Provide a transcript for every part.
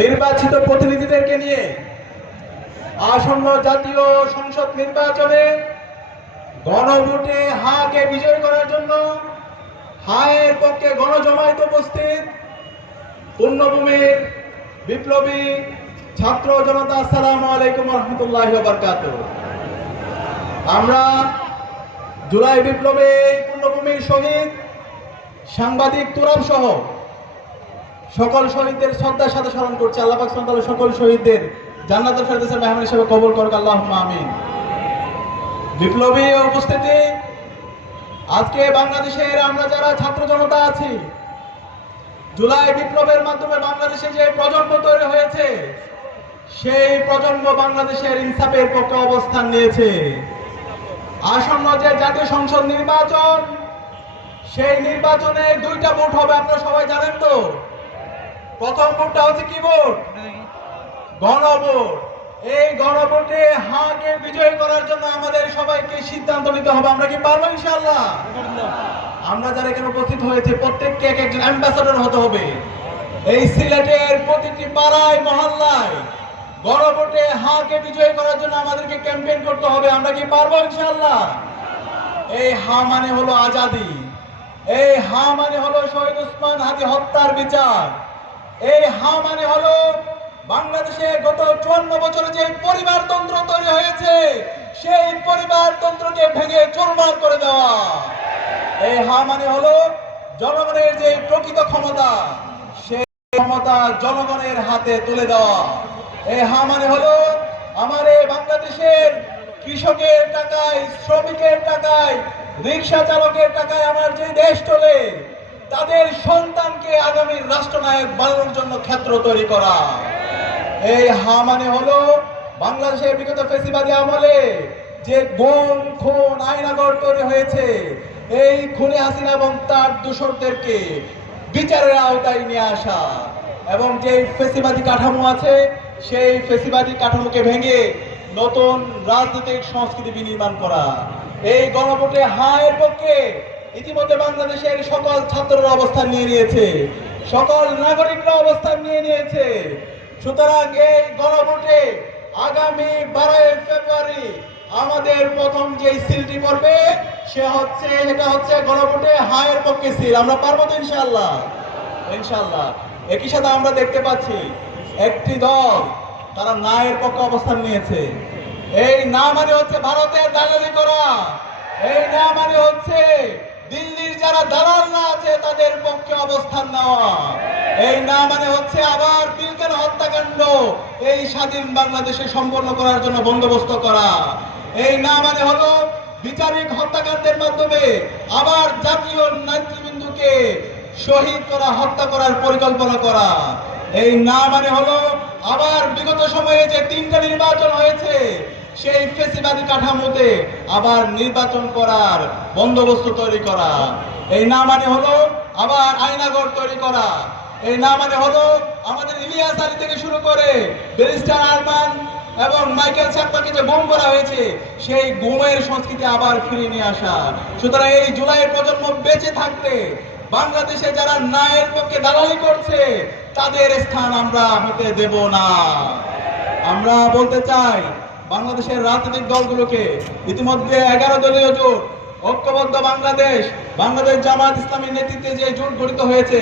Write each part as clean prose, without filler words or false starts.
নির্বাচিত প্রতিনিধিদেরকে নিয়ে আসন্ন জাতীয় সংসদ নির্বাচনে গণভোটে হাকে বিজয় করার জন্য হায়ের পক্ষে গণজমায়েত উপস্থিত পূর্ণভূমির বিপ্লবী ছাত্র জনতা। আসসালামু আলাইকুম ওয়া রাহমাতুল্লাহি ওয়া বারাকাতুহু। আমরা জুলাই বিপ্লবে পূর্ণভূমির শহীদ সাংবাদিক তুরাব সহ সকল শহীদদের শ্রদ্ধার সাথে স্মরণ করছি। আল্লাহ পাক সুবহানাহু ওয়া তাআলা সকল শহীদদের জান্নাতুল ফেরদাউসের মেহমান হিসেবে কবুল করুক, আল্লাহুম্মা আমিন। বিপ্লবী উপস্থিতি, আজকে বাংলাদেশের আমরা যারা ছাত্র জনতা আছি, জুলাই বিপ্লবের মাধ্যমে বাংলাদেশে যে প্রজন্ম তৈরি হয়েছে, সেই প্রজন্ম বাংলাদেশের ইনসাফের পক্ষে অবস্থান নিয়েছে। আসন্ন যে জাতীয় সংসদ নির্বাচন, সেই নির্বাচনে দুইটা ভোট হবে, আপনারা সবাই জানেন তো। প্রথম ভোটটা হচ্ছে কি ভোট? গণভোট। এই গণভোটে হাকে বিজয় করার জন্য আমাদের সবাইকে সিদ্ধান্ত নিতে হবে। আমরা কি পারবো ইনশাআল্লাহ? আমরা যারা এখানে উপস্থিত হয়েছে প্রত্যেককে এক একজন অ্যাম্বাসাডর হতে হবে। এই সিলেটের প্রতিটি পাড়ায় মহল্লায় গণভোটে হাকে বিজয় করার জন্য আমাদেরকে ক্যাম্পেইন করতে হবে। আমরা কি পারবো ইনশাআল্লাহ? এই হা মানে হলো আজাদি, এই হা মানে হলো শহীদ ওসমান হাদি হত্যার বিচার, এই হা মানে হলো বাংলাদেশে গত 54 বছরে যে পরিবারতন্ত্র তৈরি হয়েছে, সেই পরিবারতন্ত্রকে ভেঙে চুরমার করে দেওয়া। এই হা মানে হলো জনগণের যে প্রকৃত ক্ষমতা, সেই ক্ষমতা জনগণের হাতে তুলে দেওয়া। এই হা মানে হলো আমার এই বাংলাদেশের কৃষকের টাকায়, শ্রমিকের টাকায়, রিক্সা চালকের টাকায় আমার যে দেশ চলে, তাদের সন্তানকে আগামীর রাষ্ট্রনায়ক বানানোর জন্য ক্ষেত্র তৈরি করা। এই হা মানে হলো বাংলাদেশের বিগত ফ্যাসিবাদী আমলে যে গুম খুন আয়নাগর তৈরি হয়েছে, এই খুনি হাসিনা এবং তার দোসরদেরকে বিচারের আওতায় নিয়ে আসা, এবং যে ফ্যাসিবাদী কাঠামো আছে, সেই ফ্যাসিবাদী কাঠামোকে ভেঙে নতুন রাজনৈতিক সংস্কৃতি বিনির্মাণ করা। এই গণভোটে হায়ের পক্ষে ইতিমধ্যে বাংলাদেশের সকল ছাত্ররা অবস্থান নিয়ে নিয়েছে, সকল নাগরিকরা অবস্থান নিয়ে নিয়েছে। সুতরাং এই গণভোটে আগামী 12 ফেব্রুয়ারি আমাদের প্রথম যে সিলটি পড়বে, সেটা হচ্ছে গণভোটে হায়ের পক্ষে সিল। আমরা পারবো তো ইনশাআল্লাহ? ইনশাআল্লাহ। একই সাথে আমরা দেখতে পাচ্ছি একটি দল তারা নায়ের পক্ষে অবস্থান নিয়েছে। এই না মানে হচ্ছে ভারতের দালালি করা, এই না মানে হচ্ছে দিল্লির যারা দালাল না আছে তাদের পক্ষে অবস্থান নেওয়া, এই না মানে হচ্ছে আবার পিলখানা হত্যাকাণ্ড এই স্বাধীন বাংলাদেশে সম্পন্ন করার জন্য বন্দোবস্ত করা, এই না মানে হলো বিচারিক হত্যাকাণ্ডের মাধ্যমে আবার জাতীয় নেতৃবৃন্দকে শহীদ করা, হত্যা করার পরিকল্পনা করা, এই না মানে হলো আবার বিগত সময়ে যে 3টা নির্বাচন হয়েছে, সেই ফ্যাসিবাদী কাঠামোতে আবার নির্বাচন করার বন্দোবস্ত তৈরি করা, এই না মানে হলো আবার আয়নাগর তৈরি করা, এই না মানে হলো আমাদের ইলিয়াস আলী থেকে শুরু করে ব্যারিস্টার আরমান এবং মাইকেল চাকমাকে যে গুম করা হয়েছে, সেই গুমের সংস্কৃতি আবার ফিরিয়ে নিয়ে আসা। সুতরাং এই জুলাই প্রজন্ম বেঁচে থাকতে বাংলাদেশে যারা ন্যায়ের পক্ষে দালালি করছে, তাদের স্থান আমরা হতে দেব না। আমরা বলতে চাই বাংলাদেশের রাজনৈতিক দলগুলোকে, ইতিমধ্যে 11 দলীয় জোট ঐক্যবদ্ধ বাংলাদেশ জামাত ইসলামীর নেতৃত্বে যে জোট গঠিত হয়েছে,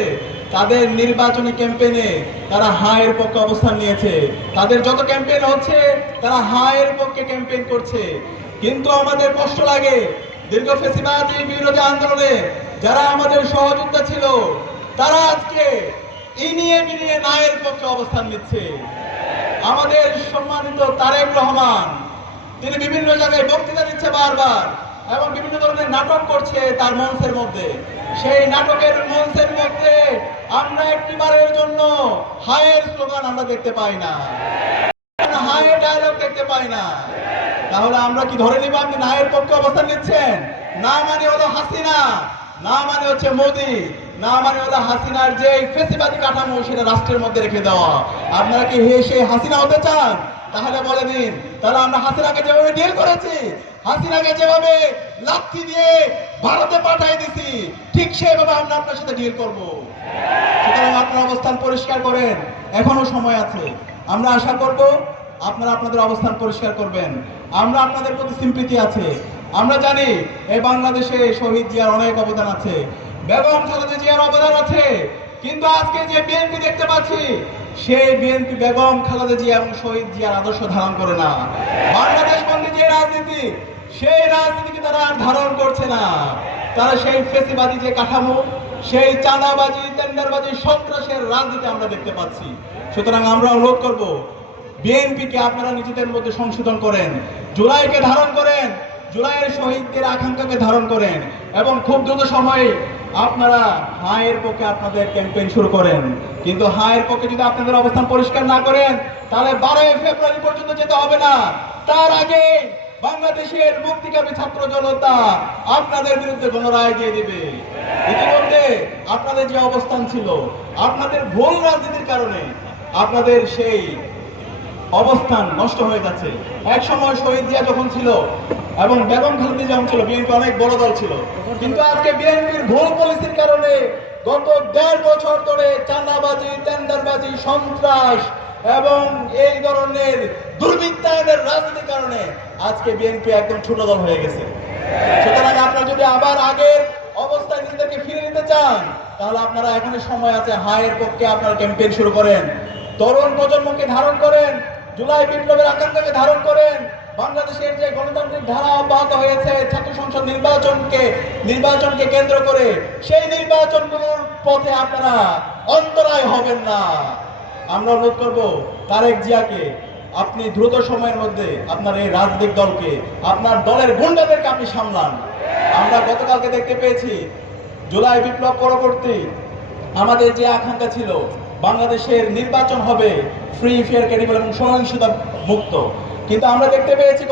তাদের নির্বাচনী ক্যাম্পেইনে তারা হায়ের পক্ষে অবস্থান নিয়েছে। তাদের যত ক্যাম্পেইন হচ্ছে, তারা হায়ের পক্ষে ক্যাম্পেইন করছে। কিন্তু আমাদের কষ্ট লাগে, দীর্ঘ ফ্যাসিবাদী বিরোধী আন্দোলনে যারা আমাদের সহযোদ্ধা ছিল, তারা আজকে ইনিয়ে বিনিয়ে নায়ের পক্ষে অবস্থান নিচ্ছে। আমাদের সম্মানিত তারেক রহমান, তিনি বিভিন্ন জায়গায় বক্তৃতা দিচ্ছে বারবার, এবং বিভিন্ন ধরনের নাটক করছে তার মঞ্চের মধ্যে। সেই নাটকের মঞ্চের মধ্যে আমরা একটিবারের জন্য হায়ের স্লোগান আমরা দেখতে পাই না, হায়ের ডায়লগ দেখতে পাই না। তাহলে আমরা কি ধরে নিব আপনি নায়ের পক্ষে অবস্থান নিচ্ছেন? না মানে হলো হাসিনা, না মানে হচ্ছে মোদি, না মানে হলো হাসিনার যে ফ্যাসিবাদী কাঠামো, সেটা রাষ্ট্রের মধ্যে রেখে দেওয়া। আপনারা কি সেই হাসিনা হতে চান? তাহলে বলে দিন, তাহলে আমরা হাসিনাকে যেভাবে ডিল করেছি, হাসিনাকে যেভাবে লাথি দিয়ে ভারতে পাঠিয়ে দিছি, ঠিক সেভাবে আমরা আপনার সাথে ডিল করবো। সুতরাং আপনার অবস্থান পরিষ্কার করেন, এখনো সময় আছে। আমরা আশা করব আপনারা আপনাদের অবস্থান পরিষ্কার করবেন। আমরা আপনাদের প্রতি সিম্পিতি আছে। আমরা জানি এই বাংলাদেশে শহীদ জিয়ার অনেক অবদান আছে, বেগম খালেদা জিয়ার অবদান আছে, কিন্তু আজকে যে বিএনপি দেখতে পাচ্ছি সেই বিএনপি বেগম খালেদা জিয়া এবং শহীদ জিয়ার আদর্শ ধারণ করে না। বাংলাদেশ বন্দী যে রাজনীতি, সেই রাজনীতিকে তারা আর ধারণ করছে না। তারা সেই ফেসিবাদী যে কাঠামো, সেই চাঁদাবাজি, টেন্ডারবাজি, সন্ত্রাসের রাজনীতি আমরা দেখতে পাচ্ছি। সুতরাং আমরা অনুরোধ করব বিএনপিকে আপনারা নিজেদের মধ্যে সংশোধন করেন, জুলাইকে ধারণ করেন, জুলাইয়ের শহীদদের আকাঙ্ক্ষাকে ধারণ করেন এবং খুব দ্রুত সময়ে আপনারা হায়ের পক্ষে আপনাদের ক্যাম্পেইন শুরু করেন। কিন্তু হায়ের পক্ষে যদি আপনাদের অবস্থান পরিষ্কার না করেন তাহলে 12 ফেব্রুয়ারি পর্যন্ত যেতে হবে না। তার আগে বাংলাদেশের মুক্তিকামী ছাত্র জনতা আপনাদের বিরুদ্ধে গণরায় দিয়ে দিবে। ইতিমধ্যে আপনাদের যে অবস্থান ছিল, আপনাদের ভুল রাজনীতির কারণে আপনাদের সেই অবস্থান নষ্ট হয়ে যাচ্ছে। এক সময় শহীদ জিয়া যখন ছিল এবং বেগম খালেদা যখন ছিল, বিএনপি অনেক বড় দল ছিল, কিন্তু আজকে বিএনপির ভুল পলিসির কারণে গত 1.5 বছর ধরে চাঁদাবাজি, টেন্ডারবাজি, সন্ত্রাস এবং এই ধরনের দুর্বৃত্তায়নের রাজনীতির কারণে আজকে বিএনপি একদম ছোট দল হয়ে গেছে। সুতরাং আপনারা যদি আবার আগের অবস্থায় নিজেদেরকে ফিরে নিতে চান তাহলে আপনারা এখনো সময় আছে, হায়ের পক্ষে আপনারা ক্যাম্পেইন শুরু করেন, তরুণ প্রজন্মকে ধারণ করেন, জুলাই বিপ্লবের আকাঙ্ক্ষাকে ধারণ করেন। বাংলাদেশের যে গণতান্ত্রিক ধারা অব্যাহত হয়েছে ছাত্র সংসদ নির্বাচনকে কেন্দ্র করে, সেই নির্বাচনগুলোর পথে আপনারা অন্তরায় হবেন না। আমরা অনুরোধ করব তারেক জিয়াকে, আপনি দ্রুত সময়ের মধ্যে আপনার এই রাজনৈতিক দলকে, আপনার দলের গুন্ডাদেরকে আপনি সামলান। আমরা গতকালকে দেখতে পেয়েছি জুলাই বিপ্লব পরবর্তী আমাদের যে আকাঙ্ক্ষা ছিল বাংলাদেশের নির্বাচন হবে ফ্রি, ফেয়ার, ক্রেডিবল এবং সহিংসতা মুক্ত, কিন্তু আমরা দেখতে পেয়েছি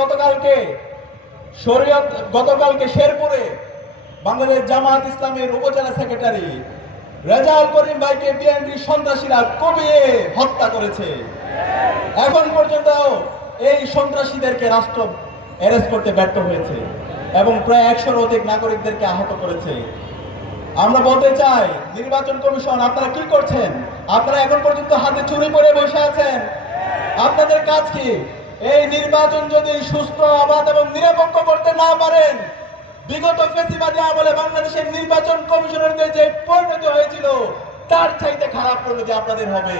গতকালকে শেরপুরে বাংলাদেশ জামায়াত ইসলামের উপজেলা সেক্রেটারি রেজাউল করিম ভাইকে বিএনপি সন্ত্রাসীরা কমিয়ে হত্যা করেছে। এখন পর্যন্ত এই সন্ত্রাসীদেরকে রাষ্ট্র অ্যারেস্ট করতে ব্যর্থ হয়েছে এবং প্রায় 100-র অধিক নাগরিকদেরকে আহত করেছে। আমরা বলতে চাই, নির্বাচন কমিশন আপনারা কি করছেন? আপনারা এখন পর্যন্ত হাতে চুরি করে বসে আছেন। আপনাদের কাজ কি? এই নির্বাচন যদি সুস্থ, অবাধ এবং নিরপেক্ষ করতে না পারেন, বিগত ফ্যাসিবাদী আমলে বাংলাদেশের নির্বাচন কমিশনের যে পরিণতি হয়েছিল তার চাইতে খারাপ পরিণতি আপনাদের হবে।